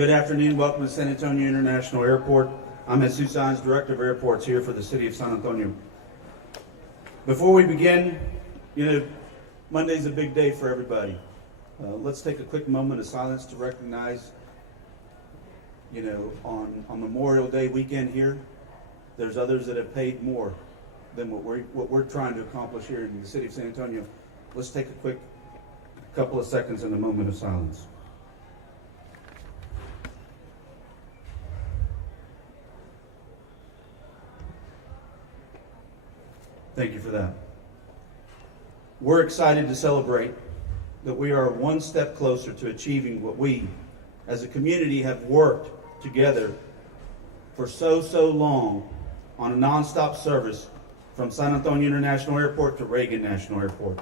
Good afternoon. Welcome to San Antonio International Airport. I'm Jesus Saenz, Director of Airports here for the City of San Antonio. Before we begin, Monday's a big day for everybody. Let's take a quick moment of silence to recognize, on Memorial Day weekend here, there's others that have paid more than what we're trying to accomplish here in the City of San Antonio. Let's take a quick couple of seconds in a moment of silence. Thank you for that. We're excited to celebrate that we are one step closer to achieving what we, as a community, have worked together for so long on a nonstop service from San Antonio International Airport to Reagan National Airport.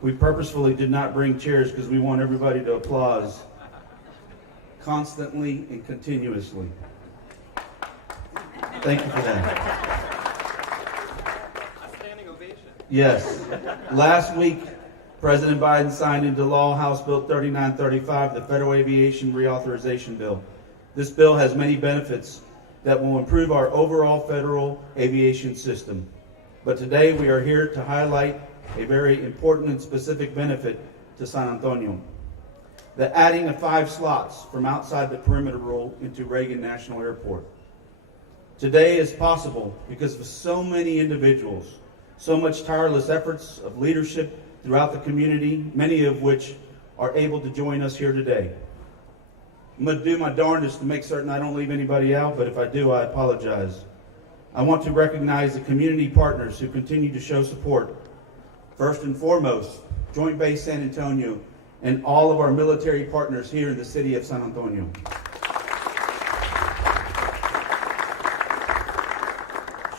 We purposefully did not bring chairs because we want everybody to applaud constantly and continuously. Thank you for that. A standing ovation. Yes. Last week, President Biden signed into law House Bill 3935, the Federal Aviation Reauthorization Bill. This bill has many benefits that will improve our overall federal aviation system. But today we are here to highlight a very important and specific benefit to San Antonio: the adding of 5 slots from outside the perimeter rule into Reagan National Airport. Today is possible because of so many individuals, so much tireless efforts of leadership throughout the community, many of which are able to join us here today. I'm going to do my darndest to make certain I don't leave anybody out, but if I do, I apologize. I want to recognize the community partners who continue to show support. First and foremost, Joint Base San Antonio and all of our military partners here in the city of San Antonio.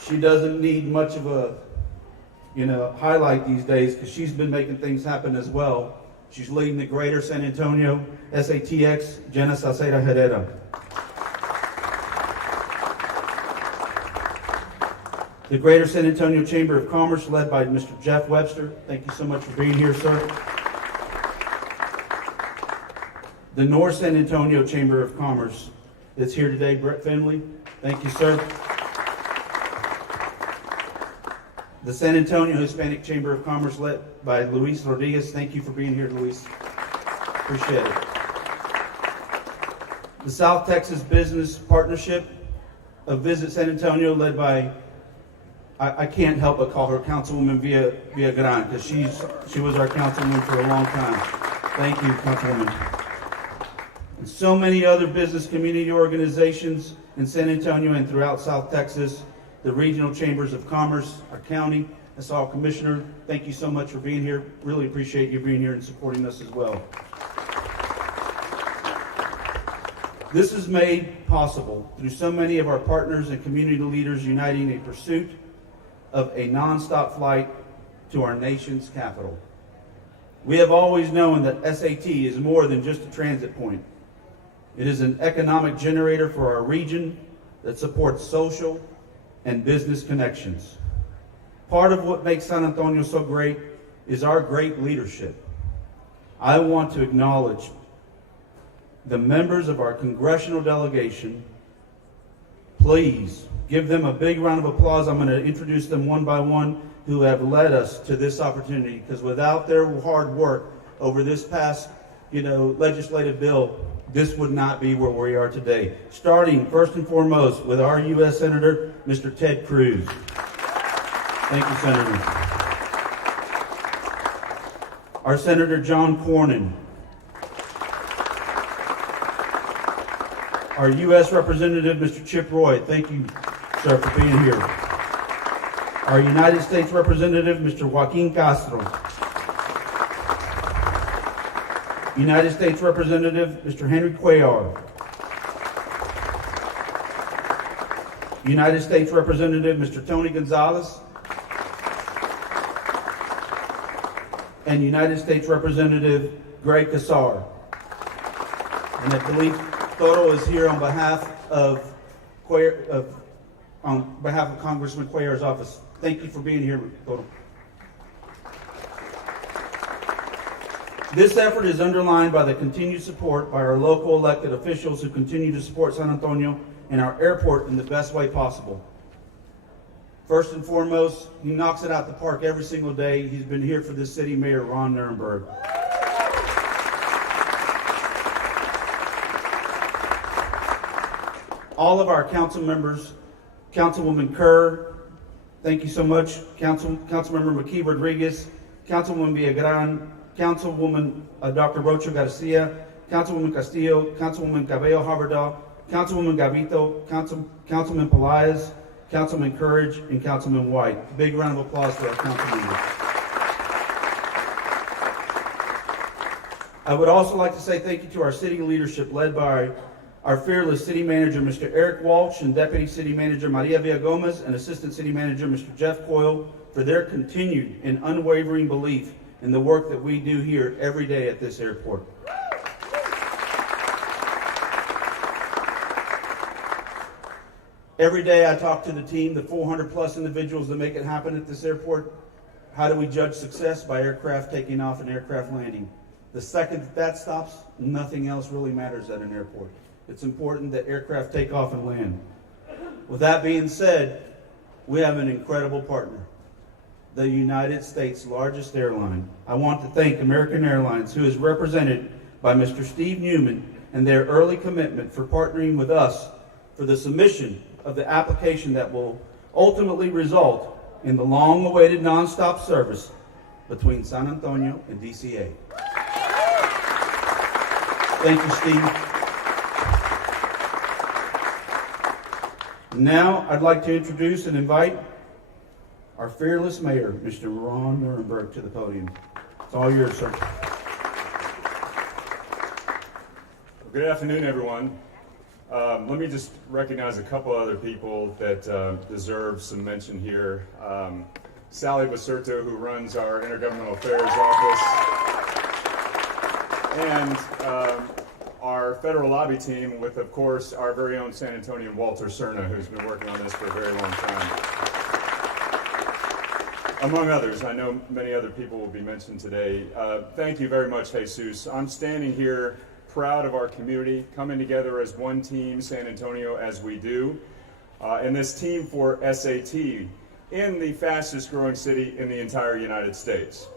She doesn't need much of a highlight these days because she's been making things happen as well. She's leading the Greater San Antonio SATX, Jenna Salceda Herrera. The Greater San Antonio Chamber of Commerce, led by Mr. Jeff Webster. Thank you so much for being here, sir. The North San Antonio Chamber of Commerce that's here today, Brett Finley. Thank you, sir. The San Antonio Hispanic Chamber of Commerce, led by Luis Rodriguez. Thank you for being here, Luis. Appreciate it. The South Texas Business Partnership of Visit San Antonio, led by, I can't help but call her Councilwoman Villagran, because she was our councilwoman for a long time. Thank you, Councilwoman. And so many other business community organizations in San Antonio and throughout South Texas, the regional chambers of commerce, our county. I saw Commissioner, thank you so much for being here. Really appreciate you being here and supporting us as well. This is made possible through so many of our partners and community leaders uniting in pursuit of a nonstop flight to our nation's capital. We have always known that SAT is more than just a transit point. It is an economic generator for our region that supports social and business connections. Part of what makes San Antonio so great is our great leadership. I want to acknowledge the members of our congressional delegation. Please give them a big round of applause. I'm going to introduce them one by one, who have led us to this opportunity, because without their hard work over this past legislative bill, this would not be where we are today. Starting first and foremost with our U.S. Senator, Mr. Ted Cruz. Thank you, Senator. Our Senator John Cornyn. Our U.S. Representative, Mr. Chip Roy. Thank you, sir, for being here. Our United States Representative, Mr. Joaquin Castro. United States Representative, Mr. Henry Cuellar. United States Representative, Mr. Tony Gonzalez. And United States Representative, Greg Casar. And I believe Toro is here on behalf of Congressman Cuellar's office. Thank you for being here, Toro. This effort is underlined by the continued support by our local elected officials who continue to support San Antonio and our airport in the best way possible. First and foremost, he knocks it out the park every single day. He's been here for this city, Mayor Ron Nirenberg. All of our council members, Councilwoman Kerr, thank you so much, Councilmember McKee Rodriguez, Councilwoman Villagran, Councilwoman Dr. Rocha Garcia, Councilwoman Castillo, Councilwoman Cabello Haverdal, Councilwoman Gavito, Councilman Pelaez, Councilman Courage, and Councilman White. Big round of applause for our council members. I would also like to say thank you to our city leadership led by our fearless city manager, Mr. Eric Walsh, and Deputy City Manager Maria Villagomez, and Assistant City Manager, Mr. Jeff Coyle, for their continued and unwavering belief in the work that we do here every day at this airport. Every day I talk to the team, the 400 plus individuals that make it happen at this airport. How do we judge success? By aircraft taking off and aircraft landing. The second that stops, nothing else really matters at an airport. It's important that aircraft take off and land. With that being said, we have an incredible partner, the United States' largest airline. I want to thank American Airlines, who is represented by Mr. Steve Newman, and their early commitment for partnering with us for the submission of the application that will ultimately result in the long-awaited nonstop service between San Antonio and DCA. Thank you, Steve. Now, I'd like to introduce and invite our fearless mayor, Mr. Ron Nirenberg, to the podium. It's all yours, sir. Good afternoon, everyone. Let me just recognize a couple other people that deserve some mention here. Sally Basurto, who runs our Intergovernmental Affairs Office, and our federal lobby team with, of course, our very own San Antonian Walter Cerna, who's been working on this for a very long time. Among others, I know many other people will be mentioned today. Thank you very much, Jesus. I'm standing here proud of our community, coming together as one team, San Antonio, as we do, and this team for SAT in the fastest growing city in the entire United States.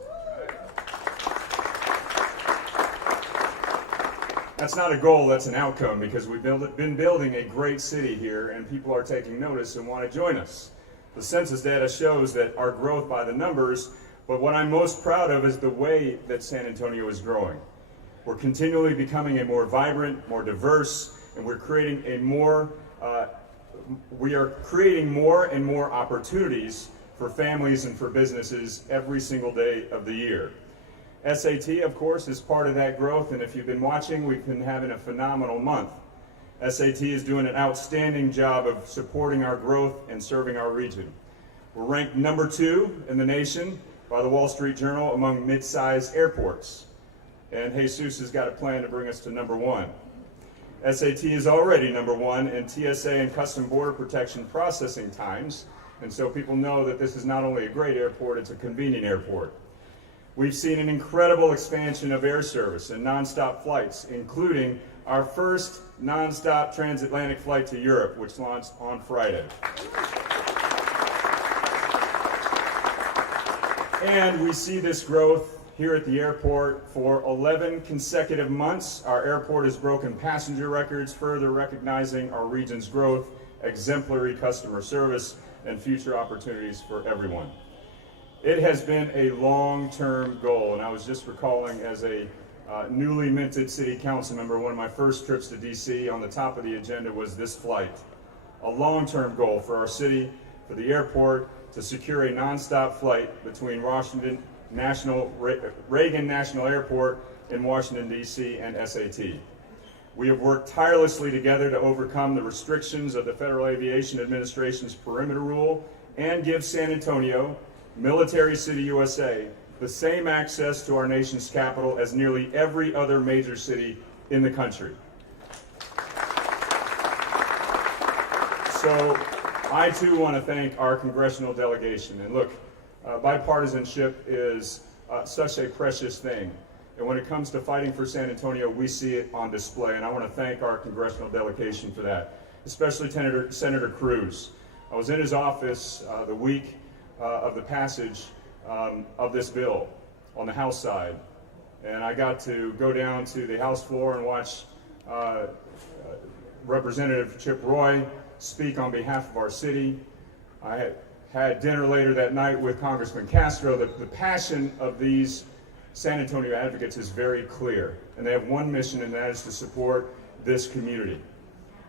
That's not a goal, that's an outcome, because we've been building a great city here, and people are taking notice and want to join us. The census data shows that our growth by the numbers, but what I'm most proud of is the way that San Antonio is growing. We're continually becoming a more vibrant, more diverse, and we're creating more and more opportunities for families and for businesses every single day of the year. SAT, of course, is part of that growth, and if you've been watching, we've been having a phenomenal month. SAT is doing an outstanding job of supporting our growth and serving our region. We're ranked number 2 in the nation by the Wall Street Journal among mid-sized airports. And Jesus has got a plan to bring us to number 1. SAT is already number 1 in TSA and Custom Border Protection processing times, and so people know that this is not only a great airport, it's a convenient airport. We've seen an incredible expansion of air service and nonstop flights, including our first nonstop transatlantic flight to Europe, which launched on Friday. And we see this growth here at the airport for 11 consecutive months. Our airport has broken passenger records, further recognizing our region's growth, exemplary customer service, and future opportunities for everyone. It has been a long-term goal, and I was just recalling as a newly minted city council member, one of my first trips to D.C., on the top of the agenda was this flight. A long-term goal for our city, for the airport, to secure a nonstop flight between Reagan National Airport in Washington, D.C. and SAT. We have worked tirelessly together to overcome the restrictions of the Federal Aviation Administration's perimeter rule and give San Antonio, Military City, USA, the same access to our nation's capital as nearly every other major city in the country. So I too want to thank our congressional delegation. And look, bipartisanship is such a precious thing. And when it comes to fighting for San Antonio, we see it on display. And I want to thank our congressional delegation for that, especially Senator Cruz. I was in his office the week of the passage of this bill on the House side. And I got to go down to the House floor and watch Representative Chip Roy speak on behalf of our city. I had dinner later that night with Congressman Castro. The passion of these San Antonio advocates is very clear, and they have one mission, and that is to support this community.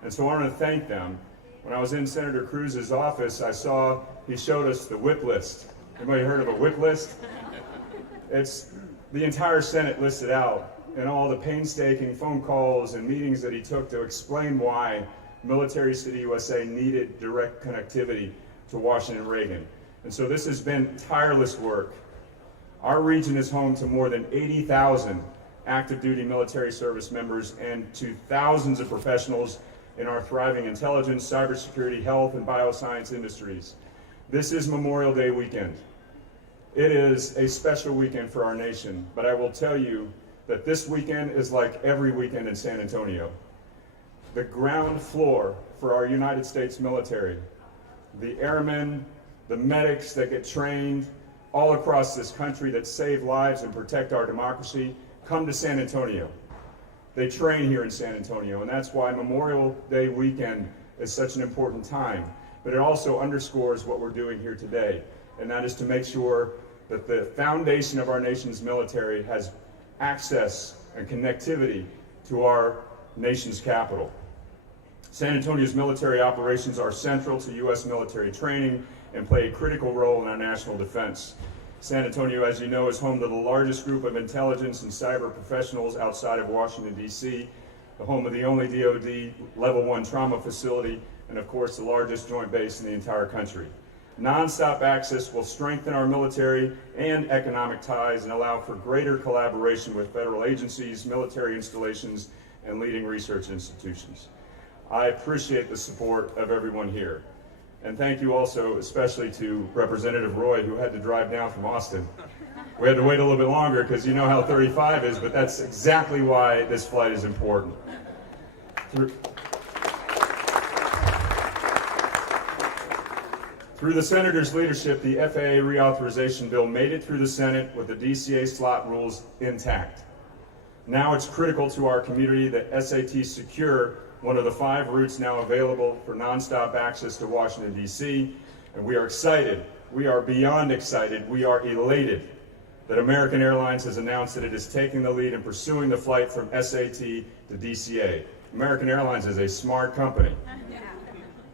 And so I want to thank them. When I was in Senator Cruz's office, I saw he showed us the whip list. Anybody heard of a whip list? It's the entire Senate listed out, and all the painstaking phone calls and meetings that he took to explain why Military City, USA needed direct connectivity to Washington Reagan. And so this has been tireless work. Our region is home to more than 80,000 active duty military service members and to thousands of professionals in our thriving intelligence, cybersecurity, health, and bioscience industries. This is Memorial Day weekend. It is a special weekend for our nation, but I will tell you that this weekend is like every weekend in San Antonio. The ground floor for our United States military, the airmen, the medics that get trained all across this country that save lives and protect our democracy, come to San Antonio. They train here in San Antonio, and that's why Memorial Day weekend is such an important time. But it also underscores what we're doing here today, and that is to make sure that the foundation of our nation's military has access and connectivity to our nation's capital. San Antonio's military operations are central to U.S. military training and play a critical role in our national defense. San Antonio, as you know, is home to the largest group of intelligence and cyber professionals outside of Washington, D.C., the home of the only DoD Level 1 trauma facility, and of course the largest joint base in the entire country. Non-stop access will strengthen our military and economic ties and allow for greater collaboration with federal agencies, military installations, and leading research institutions. I appreciate the support of everyone here. And thank you also especially to Representative Roy, who had to drive down from Austin. We had to wait a little bit longer because you know how 35 is, but that's exactly why this flight is important. Through the Senator's leadership, the FAA reauthorization bill made it through the Senate with the DCA slot rules intact. Now it's critical to our community that SAT secure one of the 5 routes now available for nonstop access to Washington, D.C., and we are excited, we are beyond excited, we are elated that American Airlines has announced that it is taking the lead in pursuing the flight from SAT to DCA. American Airlines is a smart company.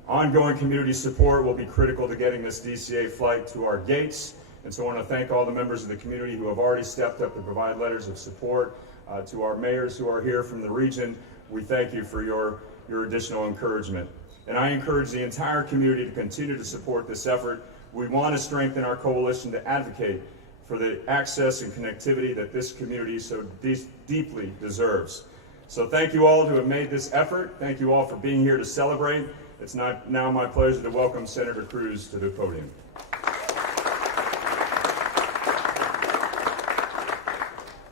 Ongoing community support will be critical to getting this DCA flight to our gates, and so I want to thank all the members of the community who have already stepped up to provide letters of support. To our mayors who are here from the region, we thank you for your additional encouragement. And I encourage the entire community to continue to support this effort. We want to strengthen our coalition to advocate for the access and connectivity that this community so deeply deserves. So thank you all who have made this effort. Thank you all for being here to celebrate. It's now my pleasure to welcome Senator Cruz to the podium.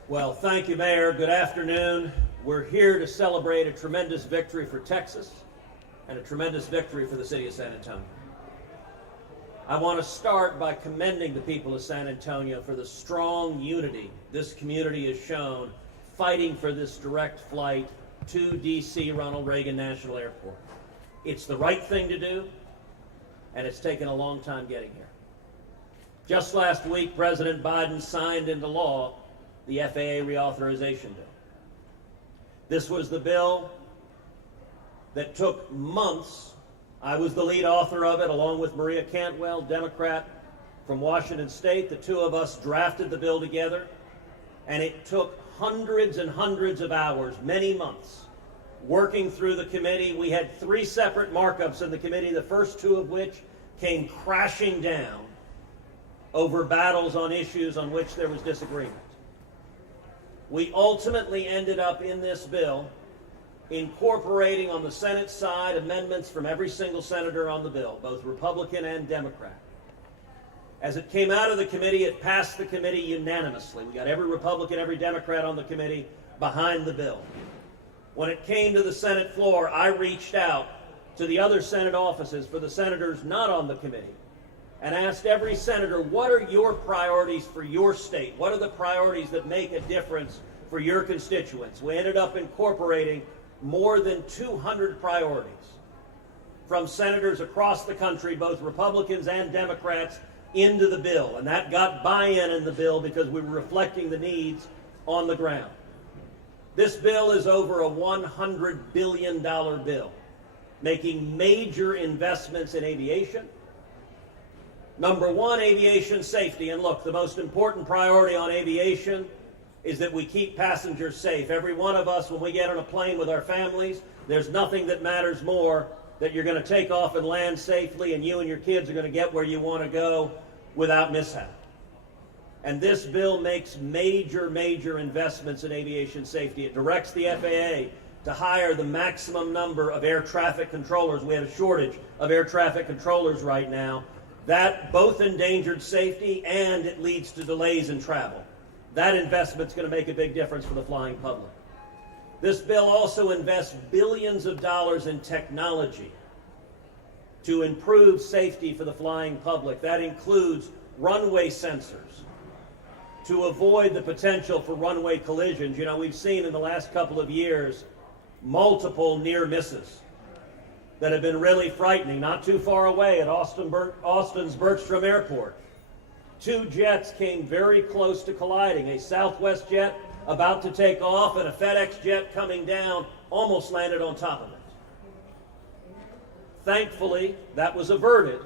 Well, thank you, Mayor. Good afternoon. We're here to celebrate a tremendous victory for Texas and a tremendous victory for the city of San Antonio. I want to start by commending the people of San Antonio for the strong unity this community has shown fighting for this direct flight to D.C. Ronald Reagan National Airport. It's the right thing to do, and it's taken a long time getting here. Just last week, President Biden signed into law the FAA reauthorization bill. This was the bill that took months. I was the lead author of it, along with Maria Cantwell, Democrat from Washington State. The two of us drafted the bill together, and it took hundreds and hundreds of hours, many months, working through the committee. We had 3 separate markups in the committee, the first 2 of which came crashing down over battles on issues on which there was disagreement. We ultimately ended up in this bill incorporating on the Senate side amendments from every single senator on the bill, both Republican and Democrat. As it came out of the committee, it passed the committee unanimously. We got every Republican, every Democrat on the committee behind the bill. When it came to the Senate floor, I reached out to the other Senate offices for the senators not on the committee and asked every senator, what are your priorities for your state? What are the priorities that make a difference for your constituents? We ended up incorporating more than 200 priorities from senators across the country, both Republicans and Democrats, into the bill. And that got buy-in in the bill because we were reflecting the needs on the ground. This bill is over a $100 billion bill, making major investments in aviation. Number one, aviation safety. And look, the most important priority on aviation is that we keep passengers safe. Every one of us, when we get on a plane with our families, there's nothing that matters more that you're going to take off and land safely and you and your kids are going to get where you want to go without mishap. And this bill makes major, major investments in aviation safety. It directs the FAA to hire the maximum number of air traffic controllers. We have a shortage of air traffic controllers right now. That both endangered safety and it leads to delays in travel. That investment's going to make a big difference for the flying public. This bill also invests billions of dollars in technology to improve safety for the flying public. That includes runway sensors to avoid the potential for runway collisions. You know, we've seen in the last couple of years multiple near misses that have been really frightening. Not too far away at Austin's Bergstrom Airport, 2 jets came very close to colliding. A Southwest jet about to take off and a FedEx jet coming down almost landed on top of it. Thankfully, that was averted,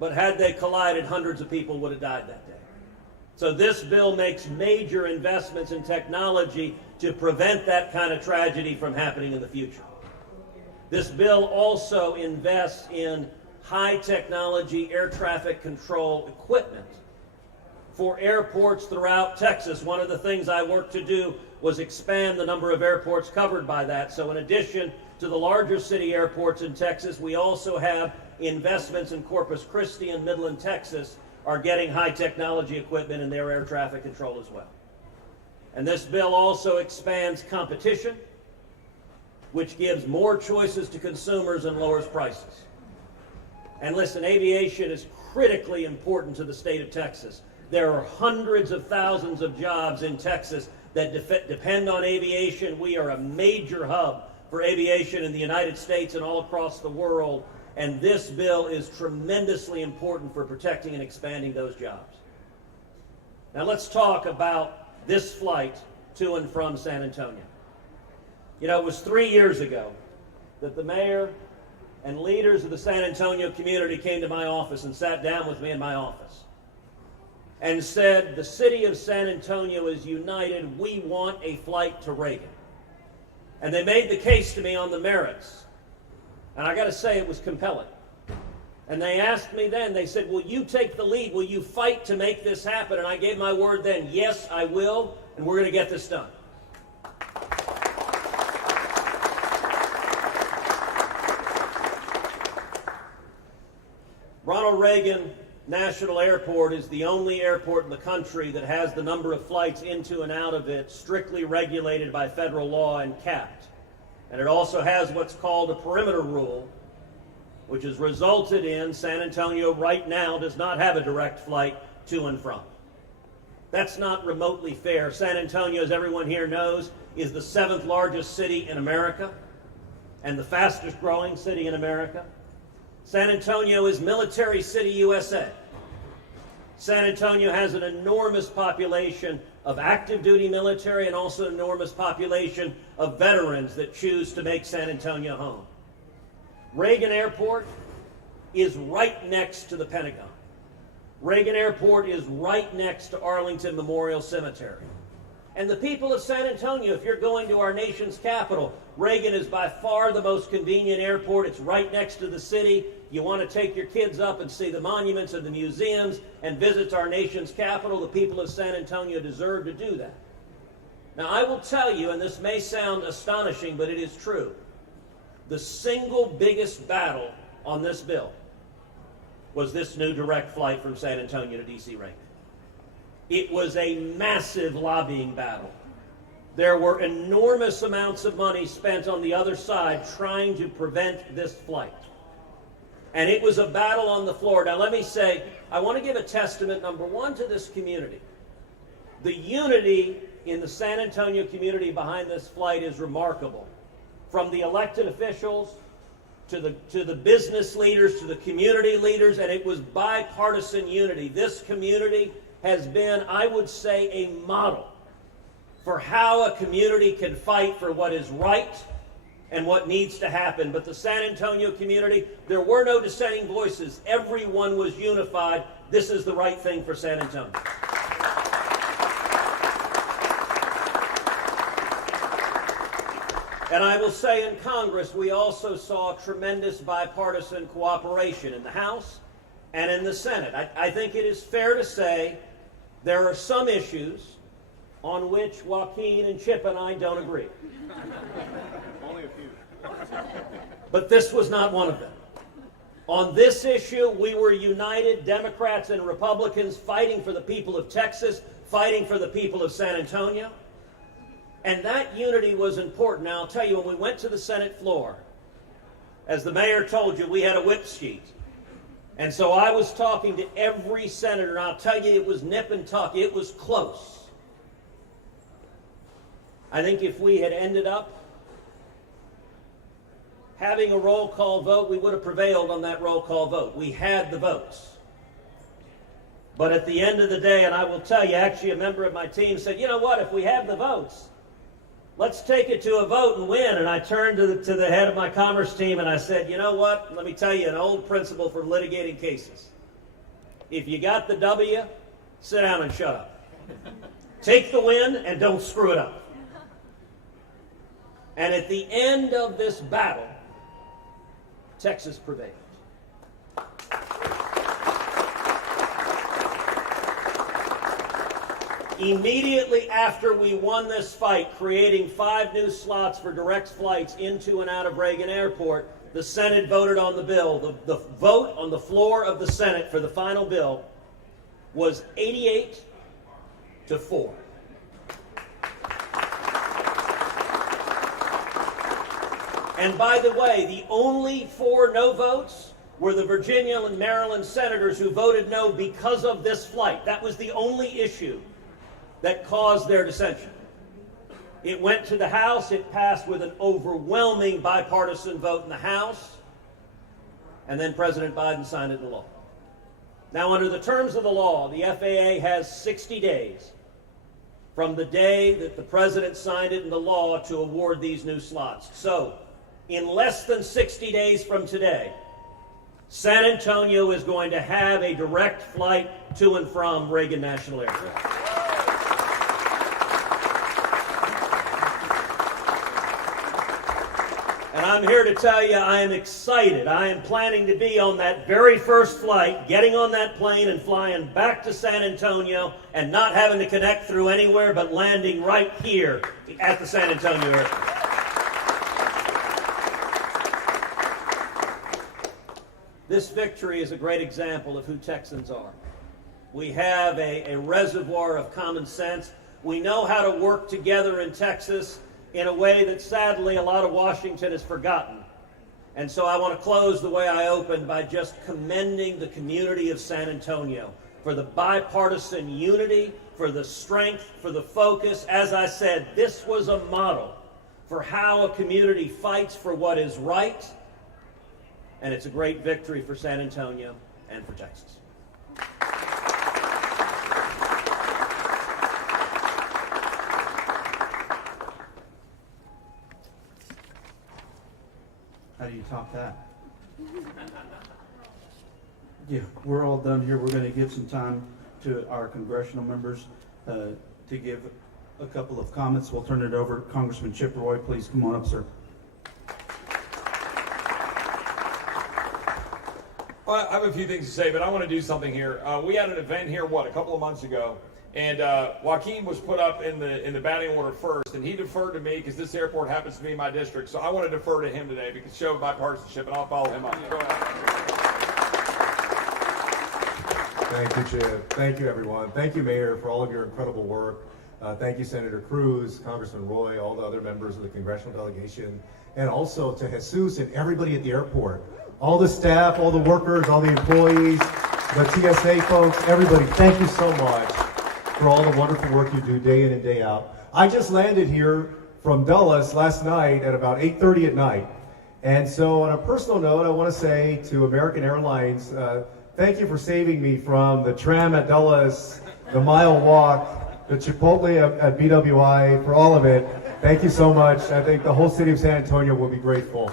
but had they collided, hundreds of people would have died that day. So this bill makes major investments in technology to prevent that kind of tragedy from happening in the future. This bill also invests in high technology air traffic control equipment for airports throughout Texas. One of the things I worked to do was expand the number of airports covered by that. So in addition to the larger city airports in Texas, we also have investments in Corpus Christi and Midland, Texas, are getting high technology equipment in their air traffic control as well. And this bill also expands competition, which gives more choices to consumers and lowers prices. And listen, aviation is critically important to the state of Texas. There are hundreds of thousands of jobs in Texas that depend on aviation. We are a major hub for aviation in the United States and all across the world. And this bill is tremendously important for protecting and expanding those jobs. Now let's talk about this flight to and from San Antonio. You know, it was 3 years ago that the mayor and leaders of the San Antonio community came to my office and sat down with me in my office and said, the city of San Antonio is united. We want a flight to Reagan. And they made the case to me on the merits. And I got to say, it was compelling. And they asked me then, they said, will you take the lead? Will you fight to make this happen? And I gave my word then, yes, I will, and we're going to get this done. Ronald Reagan National Airport is the only airport in the country that has the number of flights into and out of it strictly regulated by federal law and capped. And it also has what's called a perimeter rule, which has resulted in San Antonio right now does not have a direct flight to and from. That's not remotely fair. San Antonio, as everyone here knows, is the 7th largest city in America and the fastest growing city in America. San Antonio is Military City, USA. San Antonio has an enormous population of active duty military and also an enormous population of veterans that choose to make San Antonio home. Reagan Airport is right next to the Pentagon. Reagan Airport is right next to Arlington Memorial Cemetery. And the people of San Antonio, if you're going to our nation's capital, Reagan is by far the most convenient airport. It's right next to the city. You want to take your kids up and see the monuments and the museums and visit our nation's capital, the people of San Antonio deserve to do that. Now, I will tell you, and this may sound astonishing, but it is true, the single biggest battle on this bill was this new direct flight from San Antonio to D.C. Reagan. It was a massive lobbying battle. There were enormous amounts of money spent on the other side trying to prevent this flight. And it was a battle on the floor. Now let me say, I want to give a testament, number one, to this community. The unity in the San Antonio community behind this flight is remarkable. From the elected officials to the business leaders, to the community leaders, and it was bipartisan unity. This community has been, I would say, a model for how a community can fight for what is right and what needs to happen. But the San Antonio community, there were no dissenting voices. Everyone was unified. This is the right thing for San Antonio. And I will say in Congress, we also saw tremendous bipartisan cooperation in the House and in the Senate. I think it is fair to say there are some issues on which Joaquin and Chip and I don't agree. Only a few. But this was not one of them. On this issue, we were united, Democrats and Republicans, fighting for the people of Texas, fighting for the people of San Antonio. And that unity was important. Now, I'll tell you, when we went to the Senate floor, as the mayor told you, we had a whip sheet. And so I was talking to every senator, and I'll tell you, it was nip and tuck. It was close. I think if we had ended up having a roll call vote, we would have prevailed on that roll call vote. We had the votes. But at the end of the day, and I will tell you, actually a member of my team said, you know what, if we have the votes, let's take it to a vote and win. And I turned to the head of my commerce team and I said, you know what, let me tell you an old principle for litigating cases. If you got the W, sit down and shut up. Take the win and don't screw it up. And at the end of this battle, Texas prevailed. Immediately after we won this fight, creating 5 new slots for direct flights into and out of Reagan Airport, the Senate voted on the bill. The vote on the floor of the Senate for the final bill was 88-4. And by the way, the only 4 no votes were the Virginia and Maryland senators who voted no because of this flight. That was the only issue that caused their dissension. It went to the House. It passed with an overwhelming bipartisan vote in the House. And then President Biden signed it into law. Now, under the terms of the law, the FAA has 60 days from the day that the President signed it into law to award these new slots. So, in less than 60 days from today, San Antonio is going to have a direct flight to and from Reagan National Airport. And I'm here to tell you I am excited. I am planning to be on that very first flight, getting on that plane and flying back to San Antonio and not having to connect through anywhere but landing right here at the San Antonio Airport. This victory is a great example of who Texans are. We have a reservoir of common sense. We know how to work together in Texas in a way that sadly a lot of Washington has forgotten. And so I want to close the way I opened by just commending the community of San Antonio for the bipartisan unity, for the strength, for the focus. As I said, this was a model for how a community fights for what is right. And it's a great victory for San Antonio and for Texas. How do you top that? Yeah, we're all done here. We're going to give some time to our congressional members to give a couple of comments. We'll turn it over to Congressman Chip Roy. Please come on up, sir. I have a few things to say, but I want to do something here. We had an event here, a couple of months ago, and Joaquin was put up in the batting order first, and he deferred to me because this airport happens to be my district, so I want to defer to him today because show bipartisanship, and I'll follow him up. Go ahead. Thank you, Chip. Thank you, everyone. Thank you, Mayor, for all of your incredible work. Thank you, Senator Cruz, Congressman Roy, all the other members of the congressional delegation, and also to Jesus and everybody at the airport. All the staff, all the workers, all the employees, the TSA folks, everybody, thank you so much for all the wonderful work you do day in and day out. I just landed here from Dulles last night at about 8:30 at night. And so on a personal note, I want to say to American Airlines, thank you for saving me from the tram at Dulles, the mile walk, the Chipotle at BWI, for all of it. Thank you so much. I think the whole city of San Antonio will be grateful.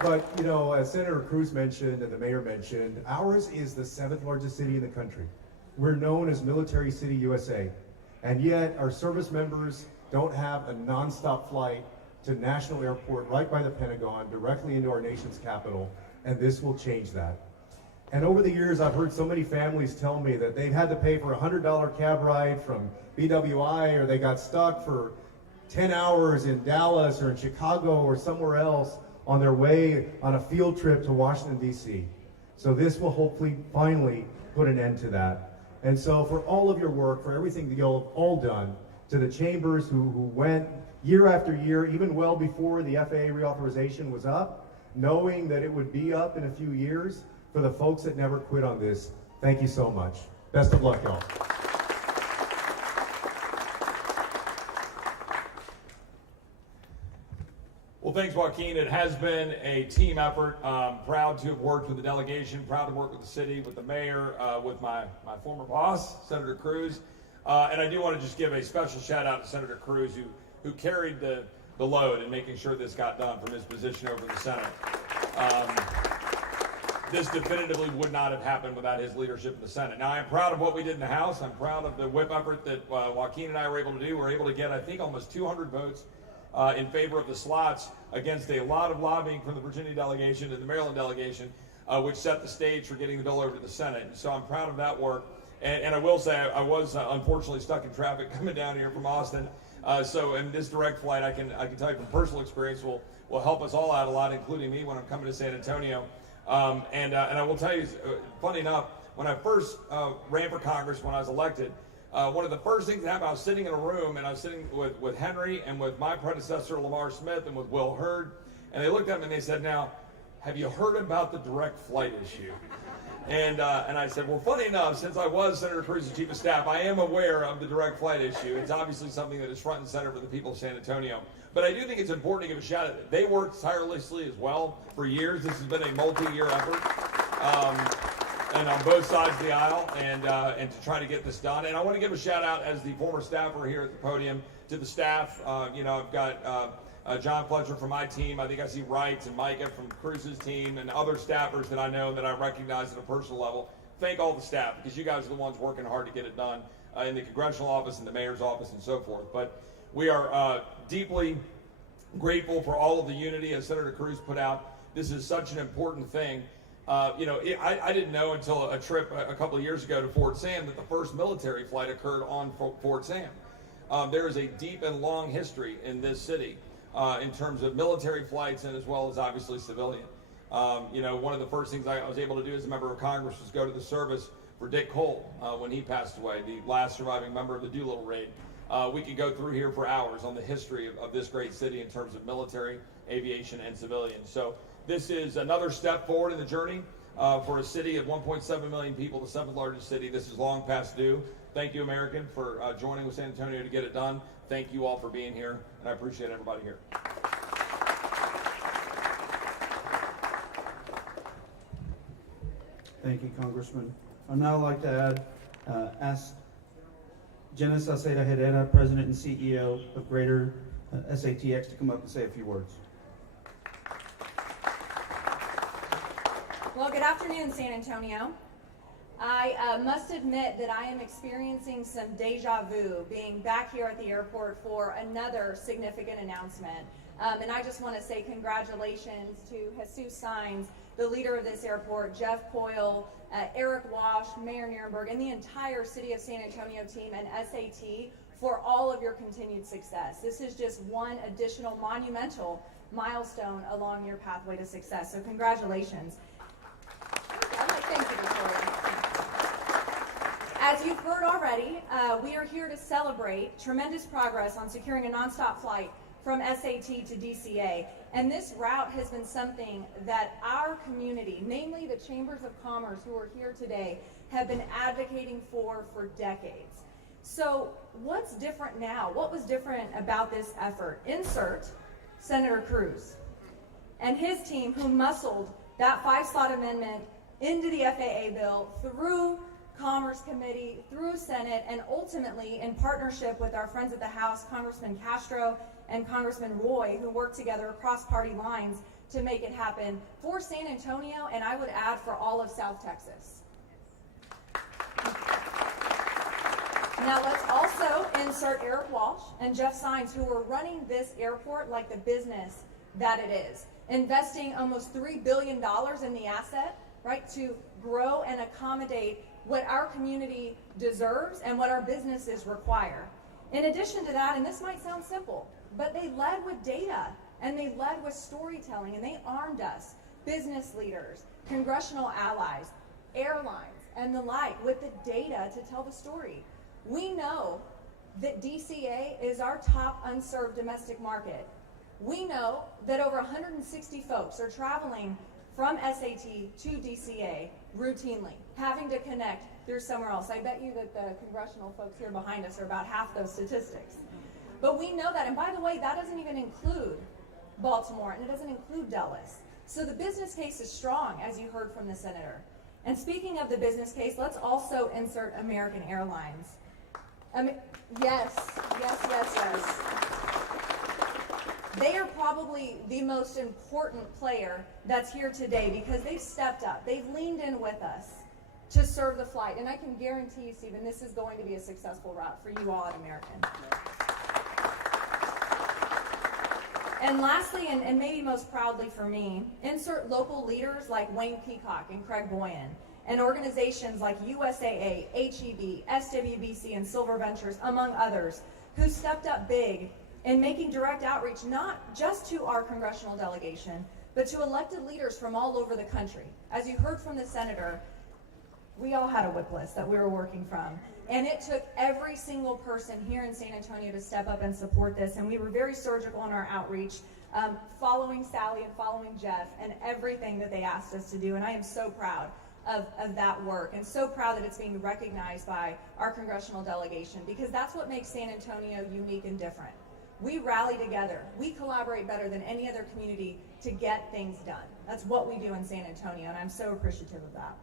But, you know, as Senator Cruz mentioned and the mayor mentioned, ours is the 7th largest city in the country. We're known as Military City, USA. And yet our service members don't have a nonstop flight to National Airport right by the Pentagon, directly into our nation's capital, and this will change that. And over the years, I've heard so many families tell me that they've had to pay for a $100 cab ride from BWI, or they got stuck for 10 hours in Dallas or in Chicago or somewhere else on their way on a field trip to Washington, D.C. So this will hopefully finally put an end to that. And so for all of your work, for everything that you'll have all done, to the chambers who went year after year, even well before the FAA reauthorization was up, knowing that it would be up in a few years, for the folks that never quit on this, thank you so much. Best of luck, y'all. Well, thanks, Joaquin. It has been a team effort. Proud to have worked with the delegation, proud to work with the city, with the mayor, with my former boss, Senator Cruz. And I do want to just give a special shout out to Senator Cruz, who carried the load in making sure this got done from his position over the Senate. This definitively would not have happened without his leadership in the Senate. Now, I'm proud of what we did in the House. I'm proud of the whip effort that Joaquin and I were able to do. We were able to get, I think, almost 200 votes in favor of the slots against a lot of lobbying from the Virginia delegation and the Maryland delegation, which set the stage for getting the bill over to the Senate. And so I'm proud of that work. And I will say I was unfortunately stuck in traffic coming down here from Austin. So in this direct flight, I can tell you from personal experience will help us all out a lot, including me when I'm coming to San Antonio. And I will tell you, funny enough, when I first ran for Congress, when I was elected, one of the first things that happened, I was sitting in a room, and I was sitting with Henry and with my predecessor, Lamar Smith, and with Will Hurd, and they looked at me and they said, "Now, have you heard about the direct flight issue?" And I said, well, funny enough, since I was Senator Cruz's chief of staff, I am aware of the direct flight issue. It's obviously something that is front and center for the people of San Antonio. But I do think it's important to give a shout out. They worked tirelessly as well for years. This has been a multi-year effort, and on both sides of the aisle, and to try to get this done. And I want to give a shout out as the former staffer here at the podium to the staff. You know, I've got John Fletcher from my team. I think I see Wright and Micah from Cruz's team, and other staffers that I know that I recognize at a personal level. Thank all the staff, because you guys are the ones working hard to get it done in the congressional office and the mayor's office and so forth. But we are deeply grateful for all of the unity, as Senator Cruz put out. This is such an important thing. You know, I didn't know until a trip a couple of years ago to Fort Sam that the first military flight occurred on Fort Sam. There is a deep and long history in this city in terms of military flights, and as well as obviously civilian. You know, one of the first things I was able to do as a member of Congress was go to the service for Dick Cole when he passed away, the last surviving member of the Doolittle raid. We could go through here for hours on the history of this great city in terms of military, aviation, and civilian. So this is another step forward in the journey for a city of 1.7 million people, the 7th largest city. This is long past due. Thank you, American, for joining with San Antonio to get it done. Thank you all for being here, and I appreciate everybody here. Thank you, Congressman. I'd now like to ask Jenna Salceda Herrera, President and CEO of Greater SATX, to come up and say a few words. Well, good afternoon, San Antonio. I must admit that I am experiencing some deja vu being back here at the airport for another significant announcement. And I just want to say congratulations to Jesus Saenz, the leader of this airport, Jeff Coyle, Eric Wash, Mayor Nirenberg, and the entire City of San Antonio team and SAT for all of your continued success. This is just one additional monumental milestone along your pathway to success. So congratulations. As you've heard already, we are here to celebrate tremendous progress on securing a nonstop flight from SAT to DCA. And this route has been something that our community, namely the Chambers of Commerce who are here today, have been advocating for decades. So what's different now? What was different about this effort? Insert Senator Cruz and his team, who muscled that 5-slot amendment into the FAA bill through Commerce Committee, through Senate, and ultimately in partnership with our friends at the House, Congressman Castro and Congressman Roy, who worked together across party lines to make it happen for San Antonio, and I would add for all of South Texas. Now let's also insert Eric Walsh and Jeff Sines, who are running this airport like the business that it is, investing almost $3 billion in the asset, right, to grow and accommodate what our community deserves and what our businesses require. In addition to that, and this might sound simple, but they led with data and they led with storytelling, and they armed us, business leaders, congressional allies, airlines, and the like, with the data to tell the story. We know that DCA is our top unserved domestic market. We know that over 160 folks are traveling from SAT to DCA routinely, having to connect through somewhere else. I bet you that the congressional folks here behind us are about half those statistics. But we know that, and by the way, that doesn't even include Baltimore, and it doesn't include Dulles. So the business case is strong, as you heard from the senator. And speaking of the business case, let's also insert American Airlines. Yes. They are probably the most important player that's here today because they've stepped up. They've leaned in with us to serve the flight. And I can guarantee you, Stephen, this is going to be a successful route for you all at American. And lastly, and maybe most proudly for me, insert local leaders like Wayne Peacock and Craig Boyan, and organizations like USAA, HEB, SWBC, and Silver Ventures, among others, who stepped up big in making direct outreach not just to our congressional delegation, but to elected leaders from all over the country. As you heard from the senator, we all had a whip list that we were working from. And it took every single person here in San Antonio to step up and support this. And we were very surgical in our outreach, following Sally and following Jeff and everything that they asked us to do. And I am so proud of that work, and so proud that it's being recognized by our congressional delegation, because that's what makes San Antonio unique and different. We rally together. We collaborate better than any other community to get things done. That's what we do in San Antonio, and I'm so appreciative of that.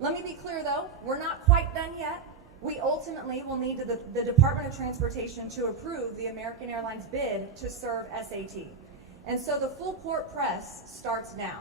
Let me be clear, though, we're not quite done yet. We ultimately will need the Department of Transportation to approve the American Airlines bid to serve SAT. And so the full court press starts now.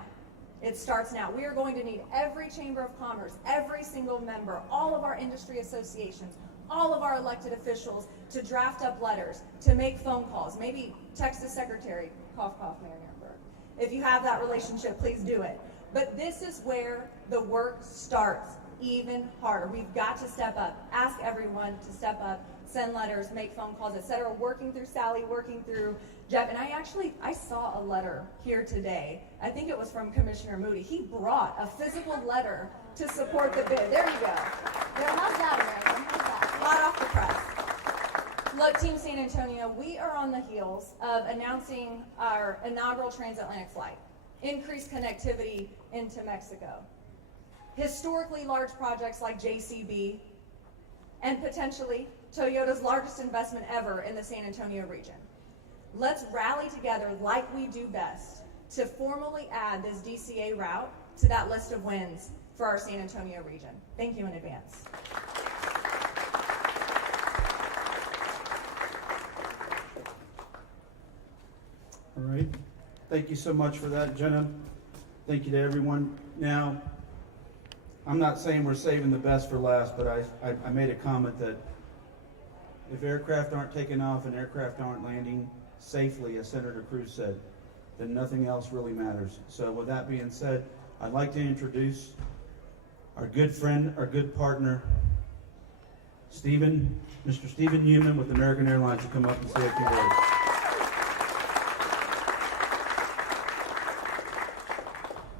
It starts now. We are going to need every Chamber of Commerce, every single member, all of our industry associations, all of our elected officials to draft up letters, to make phone calls, maybe text the secretary, cough, cough, Mayor Nirenberg. If you have that relationship, please do it. But this is where the work starts even harder. We've got to step up, ask everyone to step up, send letters, make phone calls, etc. Working through Sally, working through Jeff, and I saw a letter here today. I think it was from Commissioner Moody. He brought a physical letter to support the bid. There you go. Now, how's that, American? How's that? Hot off the press. Look, Team San Antonio, we are on the heels of announcing our inaugural transatlantic flight, increased connectivity into Mexico, historically large projects like JCB, and potentially Toyota's largest investment ever in the San Antonio region. Let's rally together like we do best to formally add this DCA route to that list of wins for our San Antonio region. Thank you in advance. All right. Thank you so much for that, Jenna. Thank you to everyone. Now, I'm not saying we're saving the best for last, but I made a comment that if aircraft aren't taking off and aircraft aren't landing safely, as Senator Cruz said, then nothing else really matters. So with that being said, I'd like to introduce our good friend, our good partner, Mr. Stephen Newman with American Airlines, to come up and say a few words.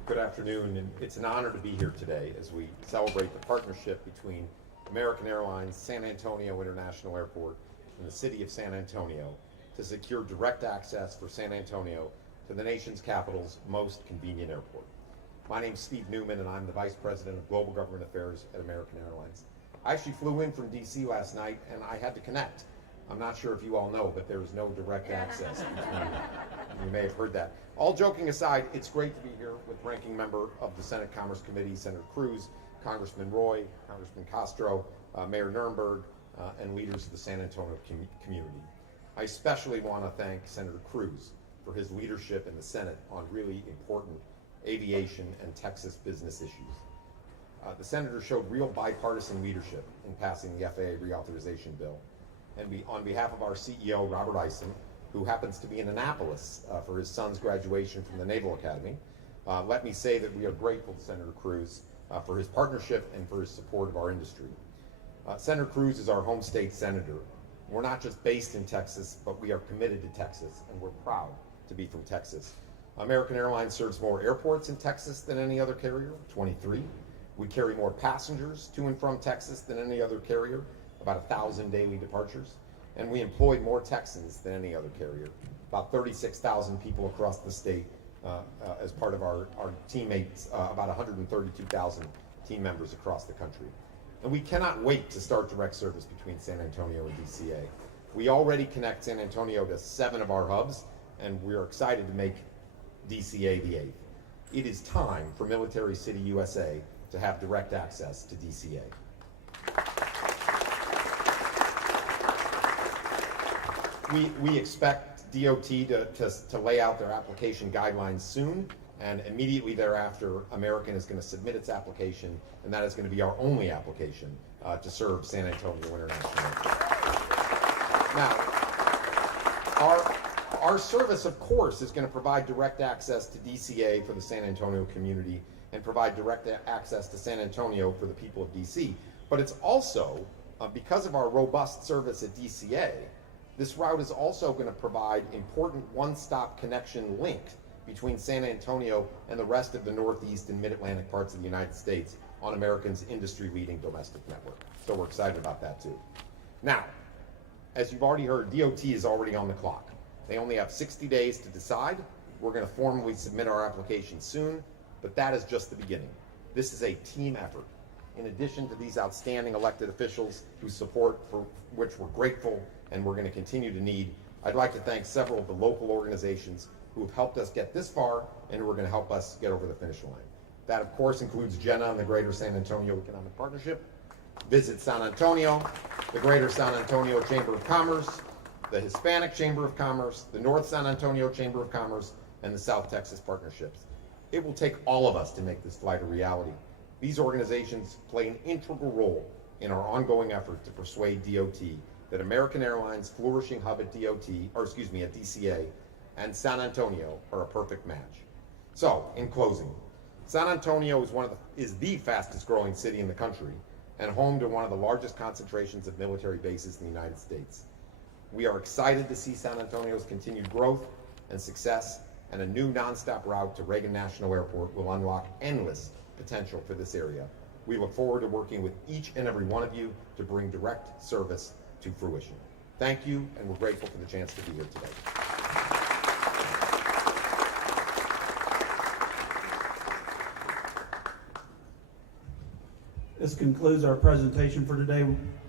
Good afternoon, and it's an honor to be here today as we celebrate the partnership between American Airlines, San Antonio International Airport, and the City of San Antonio to secure direct access for San Antonio to the nation's capital's most convenient airport. My name's Steve Newman, and I'm the Vice President of Global Government Affairs at American Airlines. I actually flew in from D.C. last night, and I had to connect. I'm not sure if you all know, but there's no direct access between. You may have heard that. All joking aside, it's great to be here with Ranking Member of the Senate Commerce Committee, Senator Cruz, Congressman Roy, Congressman Castro, Mayor Nirenberg, and leaders of the San Antonio community. I especially want to thank Senator Cruz for his leadership in the Senate on really important aviation and Texas business issues. The senator showed real bipartisan leadership in passing the FAA reauthorization bill. And on behalf of our CEO, Robert Eisen, who happens to be in Annapolis for his son's graduation from the Naval Academy, let me say that we are grateful to Senator Cruz for his partnership and for his support of our industry. Senator Cruz is our home state senator. We're not just based in Texas, but we are committed to Texas, and we're proud to be from Texas. American Airlines serves more airports in Texas than any other carrier, 23. We carry more passengers to and from Texas than any other carrier, about 1,000 daily departures. And we employ more Texans than any other carrier, about 36,000 people across the state as part of our teammates, about 132,000 team members across the country. And we cannot wait to start direct service between San Antonio and DCA. We already connect San Antonio to 7 of our hubs, and we're excited to make DCA the 8th. It is time for Military City USA to have direct access to DCA. We expect DOT to lay out their application guidelines soon, and immediately thereafter, American is going to submit its application, and that is going to be our only application to serve San Antonio International Airport. Now, our service, of course, is going to provide direct access to DCA for the San Antonio community and provide direct access to San Antonio for the people of DC. But it's also, because of our robust service at DCA, this route is also going to provide important one-stop connection link between San Antonio and the rest of the Northeast and Mid-Atlantic parts of the United States on American's industry-leading domestic network. So we're excited about that too. Now, as you've already heard, DOT is already on the clock. They only have 60 days to decide. We're going to formally submit our application soon, but that is just the beginning. This is a team effort. In addition to these outstanding elected officials whose support for which we're grateful and we're going to continue to need, I'd like to thank several of the local organizations who have helped us get this far and who are going to help us get over the finish line. That, of course, includes Jenna and the Greater San Antonio Economic Partnership, Visit San Antonio, the Greater San Antonio Chamber of Commerce, the Hispanic Chamber of Commerce, the North San Antonio Chamber of Commerce, and the South Texas Partnerships. It will take all of us to make this flight a reality. These organizations play an integral role in our ongoing effort to persuade DOT that American Airlines' flourishing hub at DCA and San Antonio are a perfect match. So, in closing, San Antonio is the fastest growing city in the country and home to one of the largest concentrations of military bases in the United States. We are excited to see San Antonio's continued growth and success, and a new nonstop route to Reagan National Airport will unlock endless potential for this area. We look forward to working with each and every one of you to bring direct service to fruition. Thank you, and we're grateful for the chance to be here today. This concludes our presentation for today.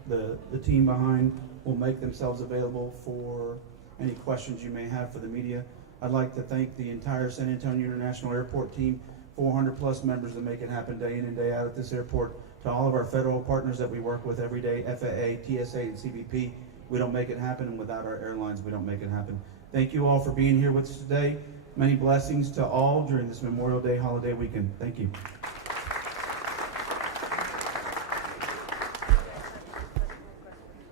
The team behind will make themselves available for any questions you may have for the media. I'd like to thank the entire San Antonio International Airport team, 400 plus members that make it happen day in and day out at this airport, to all of our federal partners that we work with every day, FAA, TSA, and CBP. We don't make it happen, and without our airlines, we don't make it happen. Thank you all for being here with us today. Many blessings to all during this Memorial Day holiday weekend. Thank you.